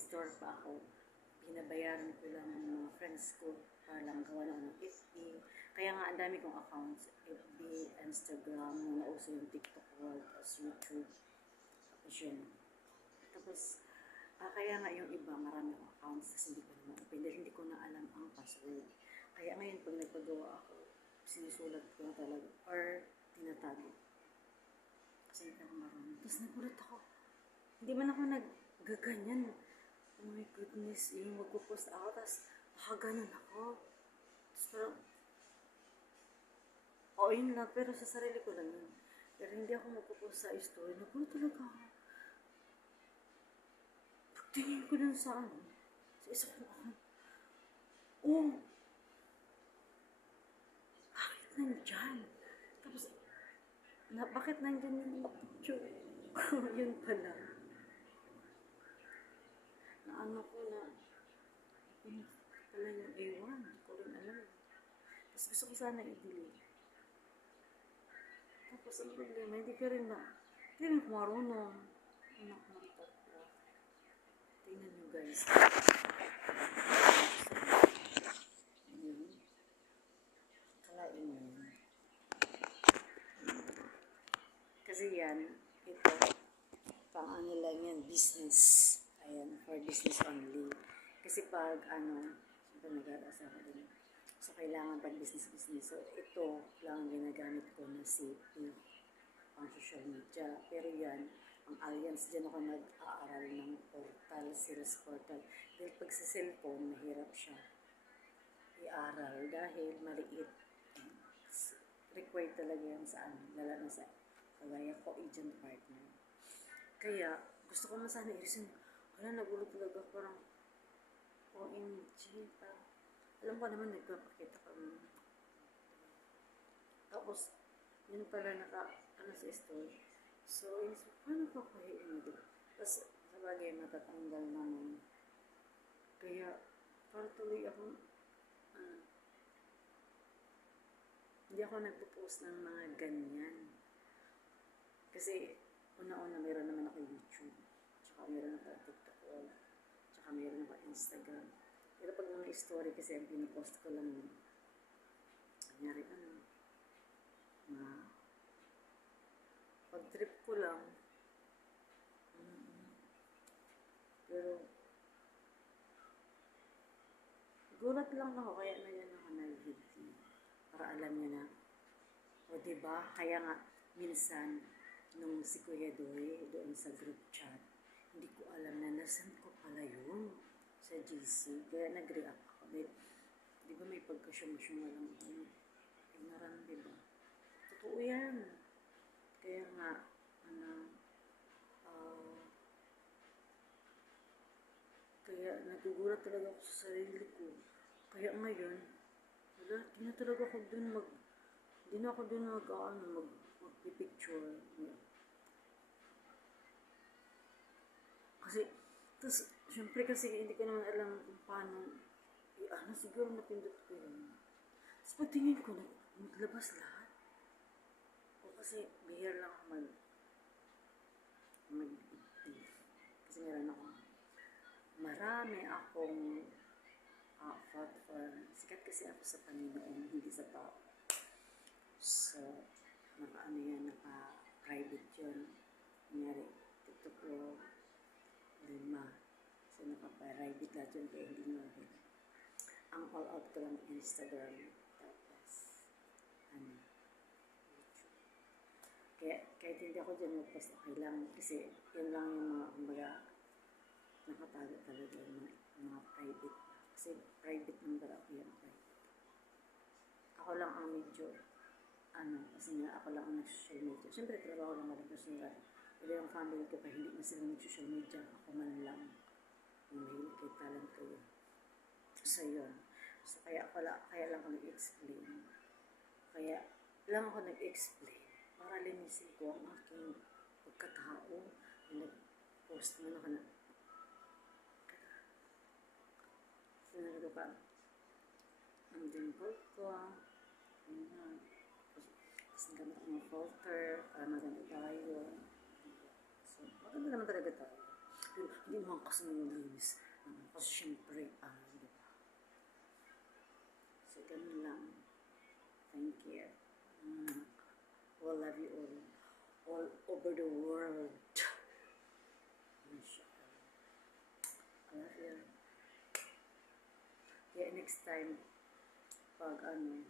nag-store pa ako. Binabayaran ko lang ang mga friends ko para lang gawa na ako ng FB. Kaya nga, ang dami kong accounts. FB, Instagram, nung nauso yung TikTok world, as YouTube. Tapos yun. Tapos, kaya nga yung iba, marami akong accounts, kasi hindi ko na ma-open. Dahil hindi ko na alam ang password. Kaya ngayon, pag nagpagawa ako, sinusulat ko na talaga. Or, tinatago. Kasi hindi ako marunong. Tapos nagulat ako. Hindi man ako naggaganyan. Oh my goodness, yung magpo-post ako, tapos nakaganon ako. Tapos parang, yun lang, pero sa sarili ko lang yun. Pero hindi ako magpo-post sa story. Nagulat talaga ako. Pagtingin ko lang sa isa kong account. Bakit nandyan? Tapos, bakit nandyan yung picture? Yun pala. Ano ko na, pala yung A1, hindi ko rin alam. Tapos gusto ko sana i-delete. Tapos ang problema, hindi ko rin marunong. Anak ng tatlo. Tingnan nyo guys. Ayan. Kalain mo yun. Kasi yan, ito, pang ano lang yan, business. Ayan, for business only. Kasi pag, siyempre nag-aasawa din. So, kailangan pag business. So, ito lang ginagamit ko na safety pang social media. Pero yan, ang Alliance, dyan ako nag-aaral ng portal, sales portal. Dahil pag sa cellphone, mahirap siya i-aral dahil maliit. Required talaga yan sa lalo na sa kagaya ko, agent partner. Kaya, gusto ko man sana i-resume. Wala, nagulo talaga, parang OMG, alam ko naman, nagpapakita ka mo. Tapos, yun pala sa story. So, paano pa kahiin ito? Tapos, sabagay, matatanggal naman. Kaya, parang tuloy ako, hindi ako nagpo-post ng mga ganyan. Kasi, una-una, meron naman ako YouTube. Tsaka meron ako TikTok wall. Tsaka meron ako Instagram. Pero pag mga story kasi ang pinipost ko lang yun. Kanyari pag trip ko lang. Pero, gulat lang ako kaya na yan ako nag-video. Para alam niyo na. O diba? Kaya nga, minsan, nung si Kuya Doy, doon sa group chat, hindi ko alam na nasan ko pala yun sa GC. Kaya nag-react ako. Di ba may pagkasyong-syong lang ako. Ignorant, di ba? Totoo yan. Kaya nga, kaya nagugulat talaga ako sa sarili ko. Kaya ngayon, wala, di na talaga ako dun magpipicture. Kasi, tapos, syempre kasi hindi ko naman alam kung paano, siguro napindot ko yun. Tapos pagtingin ko, naglabas lahat. O kasi, bihira lang ako kasi meron ako. Marami akong sikat kasi ako sa Panginoon, hindi sa tao. So, naka-private yun. Kunyari, TikTok ko, 5. So, naka-private lahat yun, kaya hindi mo ang all out ko lang Instagram, tapos, YouTube. Kaya, kahit hindi ako dyan mag-post, okay lang, kasi yun lang yung mga nakatago talaga yung mga private. Kasi private number ako yan. Ako lang ang medyo, kasi nga ako lang ang nag-social media. Siyempre, trabaho lang ako personal. Pero yung family ko, kaya hindi na sila nag-social media. Ako man lang. Yung mahilig kay talent ko yun. So, yun. So, kaya lang ako nag-explain. Kaya lang ako nag-explain para linisin ko ang aking pagkatao na nag-post mo na ka na. Sinari ko pa, ang dimple ko, tapos nagamit ako ng filter, para maganda tayo. So, maganda naman talaga tayo. Hindi naman kasi nilinis. Kasi syempre, di ba? So, ganun lang. Thank you. We'll love you all over the world. Mashallah. I love you. Kaya next time, pag ano,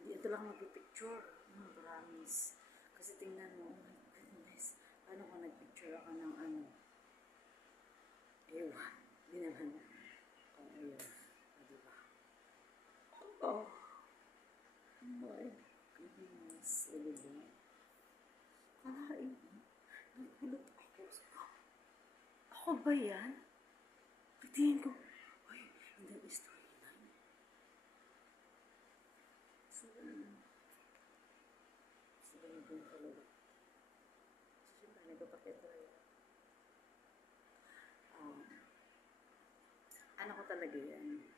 hindi ito lang magpipicture. Promise. Kasi tingnan mo, oh my goodness, paano kung nagpicture ako ng ano? Ewan, di naman. Oh, ayun. O, diba? Oh, my goodness. O, diba? Kalain mo, nagulot ako. Ako ba yan? Pagtingin ko, ay, hindi ang storyline. So, ganun po yung talaga. So, siyempre, nagpapakita talaga. Ano ko talaga yan?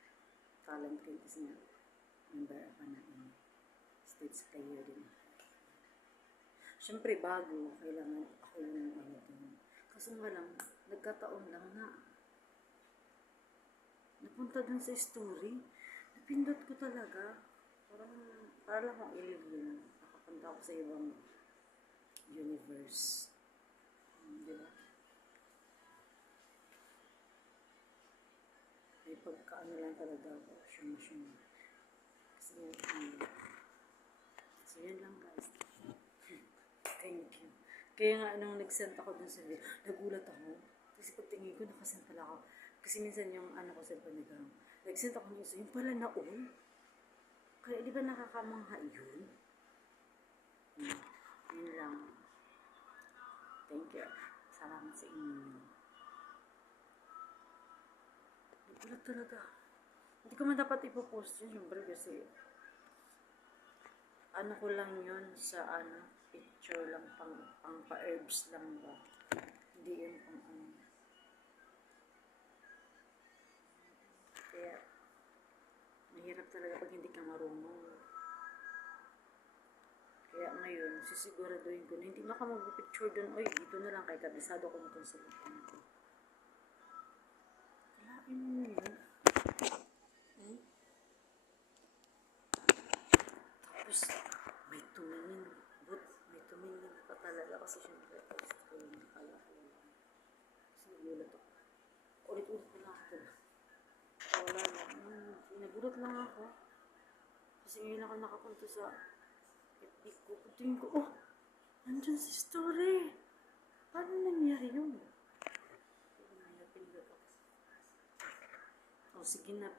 Talent ko kasi nga, member ako na stage player din. Siyempre, bago, kailangan ako yung ano din. Kaso nga lang, nagkataon lang na napunta dun sa story. Napindot ko talaga. Parang lang akong alien. Nakapunta ako sa ibang universe. Diba? May pagkaano lang talaga ako. Syum. Kasi so yun lang guys. Thank you. Kaya nga nung nag-send ako dun sa video, nagulat ako. Kasi pagtingin ko, nakasend pala ako. Kasi minsan yung ano ko sa panigang, nag-send ako ng isa, yung pala na all. Kaya di ba nakakamangha yun? Yun lang. Thank you. Salamat sa inyo. Nagulat talaga. Hindi ko man dapat ipopost yun, syempre kasi ano ko lang yun sa ano, picture lang, pang pa-herbs lang ba. Hindi yun pang ano. Kaya, mahirap talaga pag hindi ka marunong. Kaya ngayon, sisiguraduhin ko na hindi na ka mag-picture dun. Oy, dito na lang kay kabisado ko na itong salitan ko. Kalain mo yun. Tapos, may tumingin. May tumingin pa talaga kasi syempre, gusto ko yung nakala ko lang. Kasi nagulat ako. Ulit-ulit ko lang ako. Wala lang. Nagulat lang ako. Kasi ngayon ako nakapunta sa FB ko. Pagtingin ko, oh, nandyan si story. Paano nangyari yun? Napindot ako. Oh, sige na.